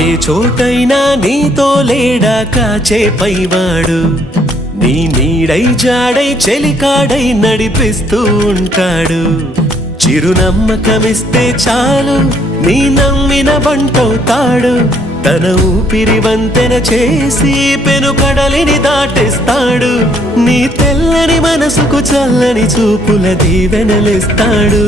ఏ చోటైనా నీతో లేడా కాచే పైవాడు, నీ నీడై జాడై చెలికాడై నడిపిస్తూ ఉంటాడు. చిరునమ్మకమిస్తే చాలు నీ నమ్మిన బంటవుతాడు, తన ఊపిరి వంతెన చేసి పెను కడలిని దాటిస్తాడు. నీ తెల్లని మనసుకు చల్లని చూపుల దీవెనలిస్తాడు.